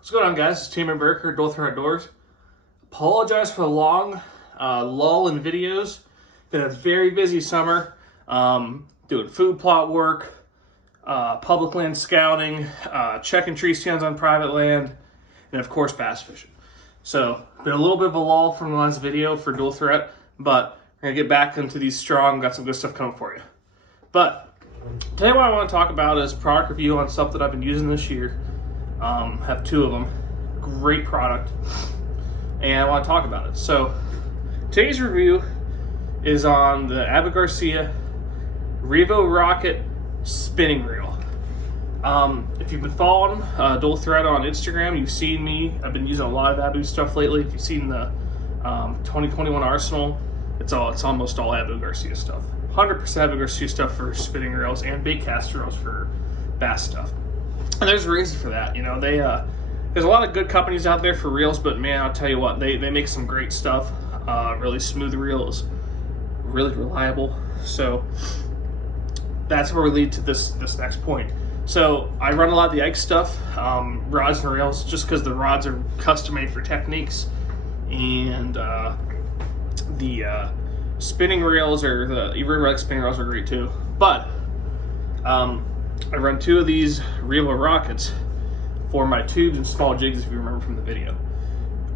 What's going on, guys? It's Team Burker, Dual Thread Outdoors. Apologize for the long lull in videos. Been a very busy summer, doing food plot work, public land scouting, checking tree stands on private land, and of course bass fishing. So, been a little bit of a lull from the last video for dual threat, but we're gonna get back into these strong. Got some good stuff coming for you. But today, what I want to talk about is a product review on stuff that I've been using this year. Have two of them. Great product, and I want to talk about it. So today's review is on the Garcia Revo Rocket spinning reel. If you've been following Dual Thread on Instagram, you've seen me. I've been using a lot of Abu stuff lately. If you've seen the 2021 Arsenal, it's almost all Abu Garcia stuff. 100% Abu Garcia stuff for spinning reels and bait cast reels for bass stuff. And there's a reason for that. You know, there's a lot of good companies out there for reels, but man, I'll tell you what, they make some great stuff. Really smooth reels, really reliable. So that's where we lead to this next point. So I run a lot of the Ike stuff, rods and reels, just because the rods are custom made for techniques, and the spinning reels or the Revo spinning reels are great too. But I run two of these Revo Rockets for my tubes and small jigs, if you remember from the video.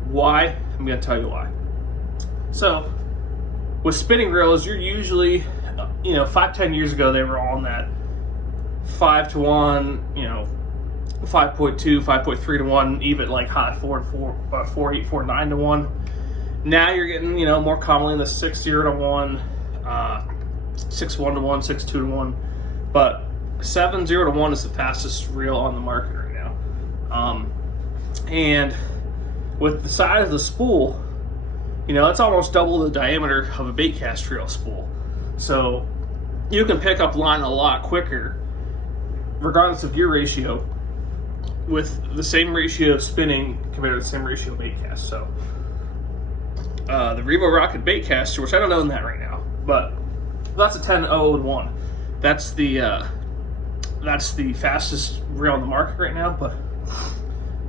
Why? I'm going to tell you why. So, with spinning reels, you're usually, 5-10 years ago, they were all in that 5 to 1, 5.2, 5.3 to 1, even like high 4.8, 4.9 to 1. Now you're getting, more commonly the 6.0 to 1, 6.1 to 1, 6.2 to 1. But 7.0 to 1 is the fastest reel on the market right now. And with the size of the spool, it's almost double the diameter of a bait cast reel spool. So you can pick up line a lot quicker, regardless of gear ratio, with the same ratio of spinning compared to the same ratio of bait cast. So the Revo Rocket bait caster, which I don't own that right now, but that's a 10.0 and 1. That's the fastest reel on the market right now, but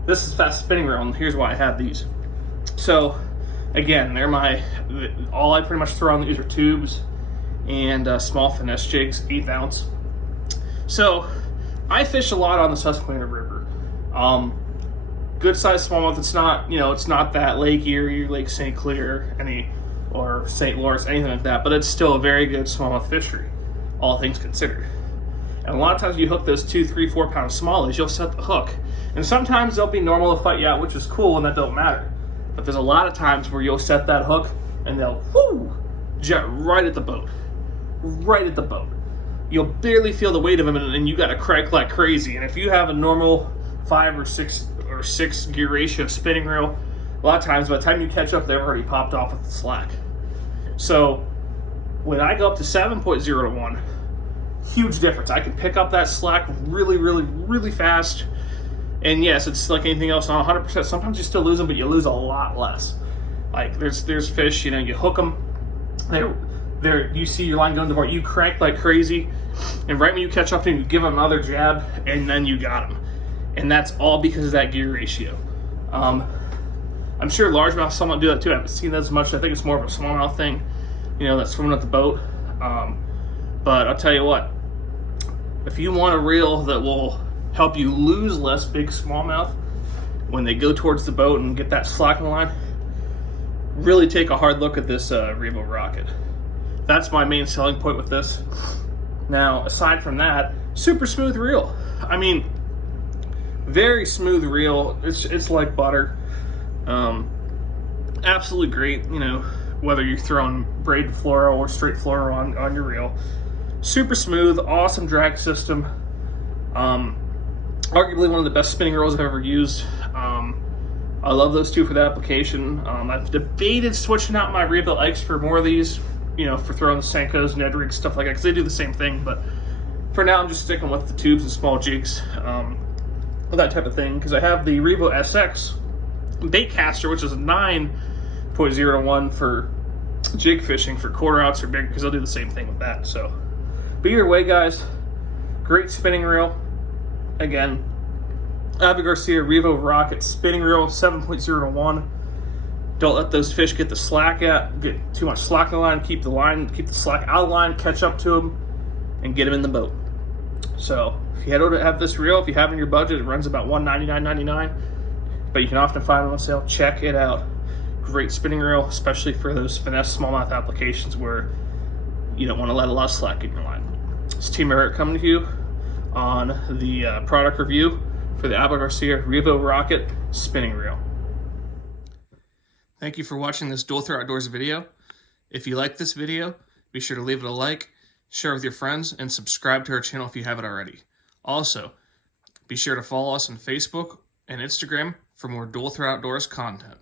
this is fast spinning reel, and here's why I have these. So again, all I pretty much throw on these are tubes and small finesse jigs, 1/8 ounce. So I fish a lot on the Susquehanna River. Good sized smallmouth. It's not that Lake Erie, Lake St. Clair, or St. Lawrence, anything like that, but it's still a very good smallmouth fishery, all things considered. And a lot of times you hook those 2, 3, 4 pound smallies, you'll set the hook. And sometimes they'll be normal to fight you out, which is cool, and that don't matter. But there's a lot of times where you'll set that hook and they'll jet right at the boat. Right at the boat. You'll barely feel the weight of them, and you gotta crank like crazy. And if you have a normal 5 or 6 gear ratio spinning reel, a lot of times by the time you catch up, they've already popped off with the slack. So when I go up to 7.0 to 1, huge difference. I can pick up that slack really, really, really fast. And yes, it's like anything else, not 100%. Sometimes you still lose them, but you lose a lot less. Like there's fish, you hook them, you see your line going to the board, you crank like crazy, and right when you catch up to them, you give them another jab, and then you got them. And that's all because of that gear ratio. I'm sure largemouth somewhat do that too. I haven't seen that as much. I think it's more of a smallmouth thing, that's swimming at the boat. But I'll tell you what, if you want a reel that will help you lose less big smallmouth when they go towards the boat and get that slack in the line, really take a hard look at this Revo Rocket. That's my main selling point with this. Now, aside from that, super smooth reel. I mean, very smooth reel. It's like butter. Absolutely great, whether you're throwing braided fluoro or straight fluoro on your reel. Super smooth, awesome drag system. Arguably one of the best spinning reels I've ever used. I love those two for the application. I've debated switching out my Revo Ikes for more of these, for throwing the Senkos, Ned rigs, stuff like that, because they do the same thing. But for now, I'm just sticking with the tubes and small jigs, that type of thing, because I have the Revo SX bait caster, which is a 9.0 to 1 for jig fishing for quarter ounce or bigger, because they'll do the same thing with that. So, but either way, guys, great spinning reel. Again, Abu Garcia Revo Rocket spinning reel, 7.0 to 1. Don't let those fish get too much slack in the line. Keep the slack out of the line, catch up to them, and get them in the boat. So if you head over to have this reel, if you have it in your budget, it runs about $199.99, but you can often find it on sale. Check it out. Great spinning reel, especially for those finesse smallmouth applications where you don't want to let a lot of slack in your line. It's Team Eric coming to you on the product review for the Abu Garcia Revo Rocket spinning reel. Thank you for watching this Dual Threat Outdoors video. If you like this video, be sure to leave it a like, share with your friends, and subscribe to our channel if you haven't already. Also, be sure to follow us on Facebook and Instagram for more Dual Threat Outdoors content.